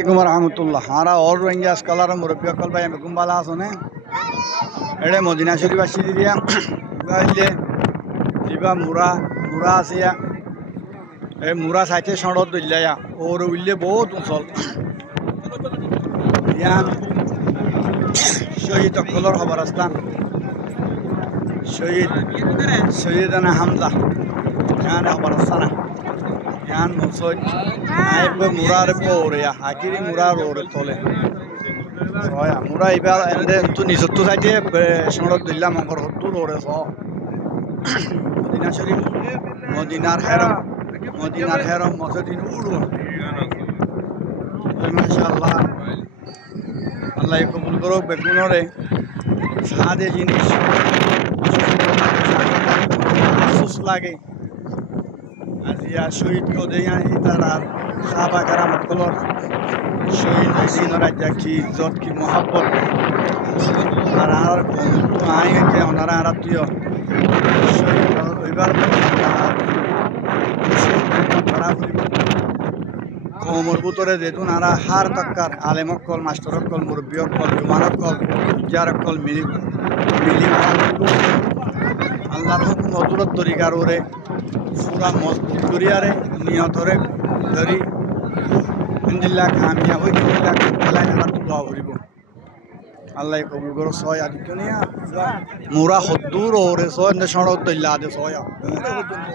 रहमतुल्लाह हारा और रोहिंग्या स्कॉलर मुरब्बिया कल भाई हमें गुम्बाला सुने एडे मदीना शरीफ आशी दिया गाइले दिबा मुरा मुरा आसिया ए मुरा साइते शंडत दिलाया और उल्ले बहुत उसल यान शहीद कलर खबरस्तान शहीद शहीदना हमजा यान खबरस्तान यान मुसोय आइब मुरार पोरे या आखिरी मुरार और तोले सोया मुरा इबार एंडे तु निसत्तु साइते शंडत दिल्ला मंगर हत्तु रोरे सो मदीना शरीफ मदीनार हेरम मसजिद उड़ो माशाअल्लाह আল্লাহ কবুল করুক বেগুনরে সাদে জিনিস আফসোস লাগে আজিয়া শহীদ কদেয়া ইতারার সাহাবা কারামত কলর শহীদ হইছিন রাজা কি ইজ্জত কি মোহাব্বত আর আর আইন কে ওনারা আরাতীয় শহীদ হইবার কমর ভিতরে যেতুন আরা হার তক্কার আলেমকল মাস্টারকল মুরব্বিয়কল জুমানকল ইজারকল মিলি আল্লাহর হুকুম হজরত তরিকার ওরে পুরা মজবুত করিয়ারে নিয়তরে ধরি ইনশাআল্লাহ কামিয়াব হই ইনশাআল্লাহ আল্লাহ রাতুল্লাহ হরিব আল্লাহ কবুল করো সয় আদিকনিয়া মুরা হদ্দুর ওরে সয় নে শরত দিল্লা দে সয়া পুরা পর্যন্ত